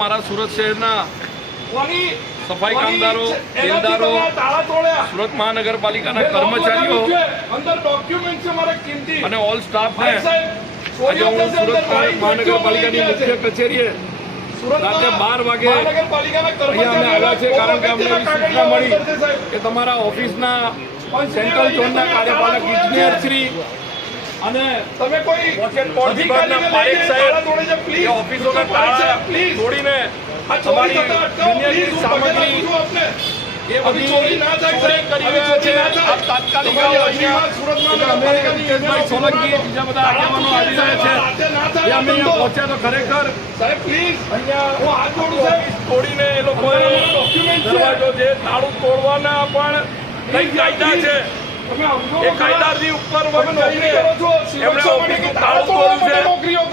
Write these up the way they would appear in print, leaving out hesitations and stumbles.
મારા સુરત શહેરના સફાઈ કામદારો, બેલદારો, સુરત મહાનગરપાલિકાના કર્મચારીઓ અને ઓલ સ્ટાફને આજે હું સુરત મહાનગરપાલિકાની મુખ્ય કચેરીએ રાત્રે 12 વાગે અહીંયા અમે આવ્યા છે, કારણ કે અમને સૂચના મળી કે તમારા ઓફિસના સેન્ટ્રલ ઝોનના કાર્યપાલક ઇજનેર શ્રી અને તમે કોઈ અધિકારીના પારેખ સાહેબ એ ઓફિસોના તાળા તોડીને તમારી દુનિયાની સામગ્રી એ બધી ચોરી કરી રહ્યા છે. આપ તાત્કાલિક આવો અહીંયા. અમે સોલંકી બીજા બધા આગેવાનો આવી રહ્યા છે. એ અમે અહીંયા પહોંચ્યા તો ખરેખર સાહેબ પ્લીઝ અહીંયા હું હાથ જોડું સાહેબ તોડીને એ લોકોએ દરવાજો જે તાળું તોડવાના પણ કઈ કાયદા છે એ કાયદાથી ઉપર જઈને એમણે ઓફિસનું તાળું તોડ્યું છે.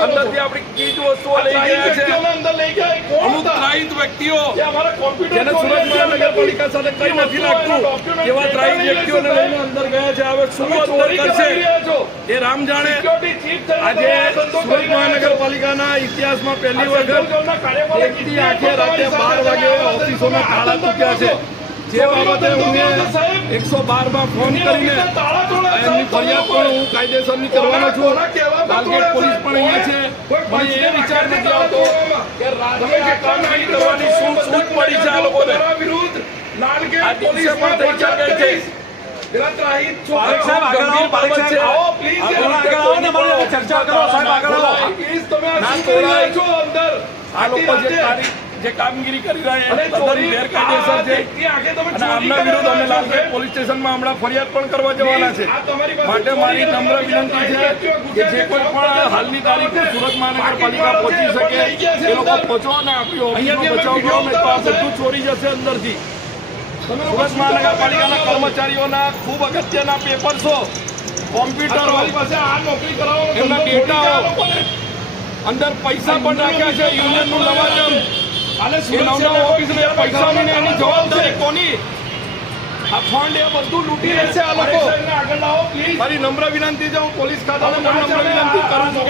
અંદરથી આપણી ચીજ વસ્તુઓ લઈ ગયા છે. અમુક ત્રાહિત વ્યક્તિઓ જેને સુરત મહાનગરપાલિકા સાથે કઈ નથી લાગતું એવા ત્રાહિત વ્યક્તિઓને લઈને અંદર ગયા છે. હવે શું અંદર કરશે એ રામ જાણે. આજે સુરત મહાનગરપાલિકાના ઇતિહાસમાં પહેલી વખત એકથી આખે રાતે 12 વાગે ઓફિસોના તાળા તૂટ્યા છે. જે બાબતે હું 112માં ફોન કરીને એમની ફરિયાદ પણ હું કાયદેસરની કરવાનો છું. લાલગેટ પોલીસ પણ અહીંયા છે. મને એ વિચાર નથી આવતો કે રાત્રે આ કામગીરી કરવાની શું છૂટ પડી છે આ લોકોને. આ દિવસે પણ થઈ શકે છે. આ લોકો જે કામગીરી કરી રહ્યા છે ગેરકાયદેસર છે અને આમના વિરુદ્ધ અમે લાલગેટ પોલીસ સ્ટેશનમાં હમણાં ફરિયાદ પણ કરવા જવાના છે. માટે મારી નમ્ર વિનંતી છે કે જે કોઈ પણ હાલની તારીખે સુરત મહાનગરપાલિકા પહોંચી શકે એ લોકો પહોંચો અને આપણી ઓફિસનો બચાવ કરો, નહીં તો આ બધું ચોરી જશે અંદરથી. સુરત મહાનગરપાલિકાના કર્મચારીઓના ખૂબ અગત્યના પેપર્સો, કોમ્પ્યુટરો, એમના ડેટાઓ, અંદર પૈસા પણ રાખ્યા છે, યુનિયનનું લવાજમ, ઓફિસને પૈસાની એની જવાબદારી કોની? આ ફંડ એ બધું લૂંટી રહેશે આ લોકો. મારી નમ્ર વિનંતી છે, હું પોલીસ ખાતાને નમ્ર વિનંતી કરું છું.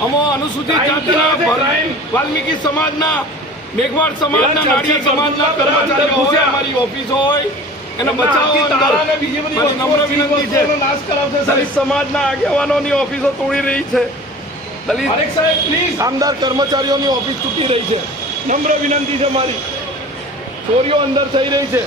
અમો અનુસૂચિત જાતિના, વાલ્મીકી સમાજના, મેઘવાડ સમાજના, નાડિયા સમાજના કર્મચારીઓ હોય, અમારી ઓફિસો હોય એને બચાવો. મારી નમ્ર વિનંતી છે. દલિત સમાજના આગેવાનોની ઓફિસો તોડી રહી છે. દલિત કામદાર કર્મચારીઓની ઓફિસ તૂટી રહી છે. નમ્ર વિનંતી છે મારી. ચોરીઓ અંદર થઈ રહી છે.